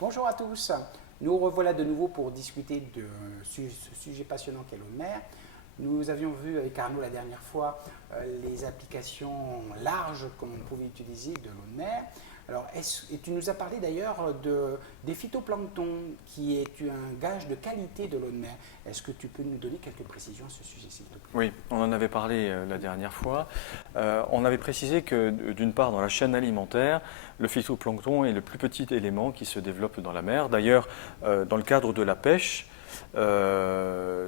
Bonjour à tous, nous revoilà de nouveau pour discuter de ce sujet passionnant qu'est l'eau de mer. Nous avions vu avec Arnaud la dernière fois les applications larges qu'on pouvait utiliser de l'eau de mer. Alors, et tu nous as parlé d'ailleurs des phytoplanctons, qui est un gage de qualité de l'eau de mer. Est-ce que tu peux nous donner quelques précisions à ce sujet, s'il te plaît? Oui, on en avait parlé la dernière fois. On avait précisé que d'une part, dans la chaîne alimentaire, le phytoplancton est le plus petit élément qui se développe dans la mer. D'ailleurs, dans le cadre de la pêche,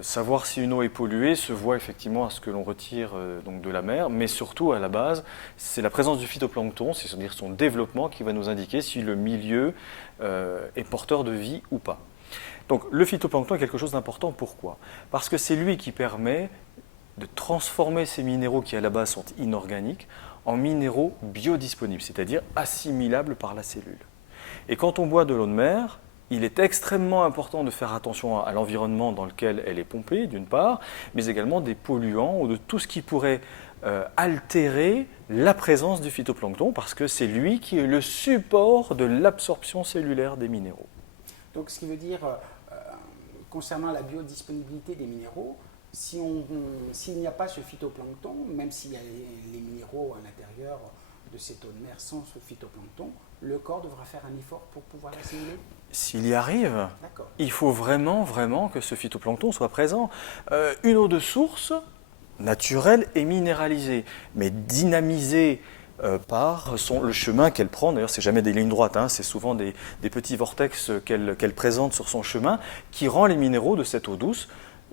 savoir si une eau est polluée se voit effectivement à ce que l'on retire donc de la mer, mais surtout à la base, c'est la présence du phytoplancton, c'est-à-dire son développement, qui va nous indiquer si le milieu est porteur de vie ou pas. Donc le phytoplancton est quelque chose d'important. Pourquoi? Parce que c'est lui qui permet de transformer ces minéraux qui à la base sont inorganiques en minéraux biodisponibles, c'est-à-dire assimilables par la cellule. Et quand on boit de l'eau de mer, il est extrêmement important de faire attention à l'environnement dans lequel elle est pompée, d'une part, mais également des polluants ou de tout ce qui pourrait altérer la présence du phytoplancton, parce que c'est lui qui est le support de l'absorption cellulaire des minéraux. Donc, ce qui veut dire, concernant la biodisponibilité des minéraux, s'il n'y a pas ce phytoplancton, même s'il y a les minéraux à l'intérieur de cette eau de mer sans ce phytoplancton, le corps devra faire un effort pour pouvoir l'assimiler? S'il y arrive, il faut vraiment que ce phytoplancton soit présent. Une eau de source naturelle et minéralisée, mais dynamisée par le chemin qu'elle prend. D'ailleurs, ce n'est jamais des lignes droites, hein, c'est souvent des petits vortex qu'elle présente sur son chemin qui rend les minéraux de cette eau douce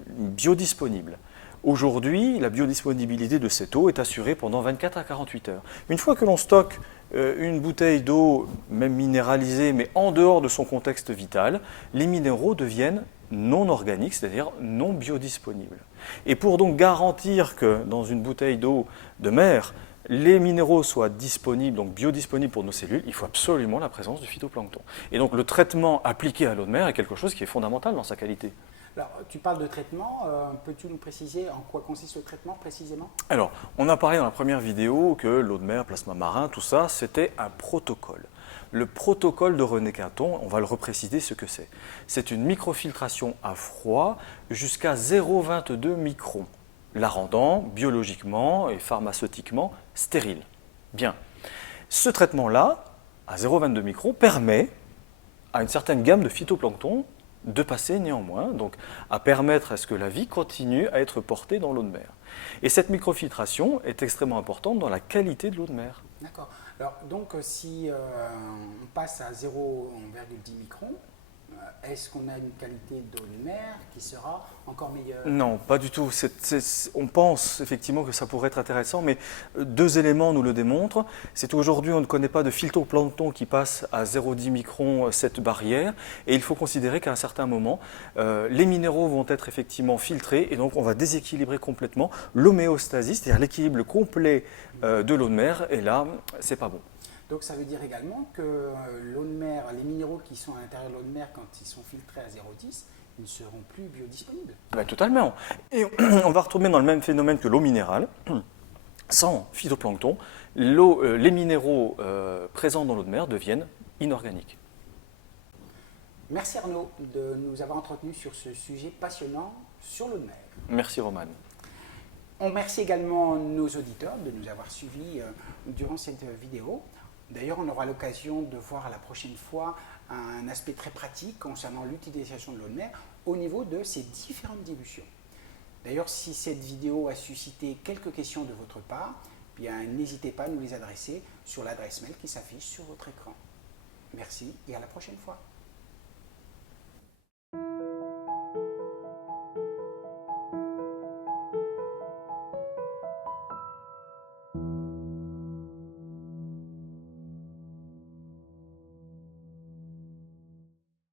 biodisponibles. Aujourd'hui, la biodisponibilité de cette eau est assurée pendant 24 à 48 heures. Une fois que l'on stocke une bouteille d'eau, même minéralisée, mais en dehors de son contexte vital, les minéraux deviennent non organiques, c'est-à-dire non biodisponibles. Et pour donc garantir que dans une bouteille d'eau de mer, les minéraux soient disponibles, donc biodisponibles pour nos cellules, il faut absolument la présence du phytoplancton. Et donc le traitement appliqué à l'eau de mer est quelque chose qui est fondamental dans sa qualité. Alors, tu parles de traitement, peux-tu nous préciser en quoi consiste le traitement précisément? Alors, on a parlé dans la première vidéo que l'eau de mer, plasma marin, tout ça, c'était un protocole. Le protocole de René Quinton, on va le repréciser ce que c'est. C'est une microfiltration à froid jusqu'à 0,22 microns, la rendant biologiquement et pharmaceutiquement stérile. Bien. Ce traitement-là, à 0,22 microns, permet à une certaine gamme de phytoplancton de passer néanmoins, donc à permettre à ce que la vie continue à être portée dans l'eau de mer. Et cette microfiltration est extrêmement importante dans la qualité de l'eau de mer. D'accord. Alors, donc, si on passe à 0,10 microns, est-ce qu'on a une qualité d'eau de mer qui sera encore meilleure? Non, pas du tout. On pense effectivement que ça pourrait être intéressant, mais deux éléments nous le démontrent. C'est qu'aujourd'hui, on ne connaît pas de phytoplancton qui passe à 0,10 microns cette barrière, et il faut considérer qu'à un certain moment, les minéraux vont être effectivement filtrés, et donc on va déséquilibrer complètement l'homéostasie, c'est-à-dire l'équilibre complet de l'eau de mer, et là, c'est pas bon. Donc ça veut dire également que l'eau de mer, les minéraux qui sont à l'intérieur de l'eau de mer, quand ils sont filtrés à 0,10, ils ne seront plus biodisponibles. Ben, totalement. Et on va retrouver dans le même phénomène que l'eau minérale. Sans phytoplancton, les minéraux présents dans l'eau de mer deviennent inorganiques. Merci Arnaud de nous avoir entretenus sur ce sujet passionnant sur l'eau de mer. Merci Romane. On remercie également nos auditeurs de nous avoir suivis durant cette vidéo. D'ailleurs, on aura l'occasion de voir la prochaine fois un aspect très pratique concernant l'utilisation de l'eau de mer au niveau de ces différentes dilutions. D'ailleurs, si cette vidéo a suscité quelques questions de votre part, bien n'hésitez pas à nous les adresser sur l'adresse mail qui s'affiche sur votre écran. Merci et à la prochaine fois.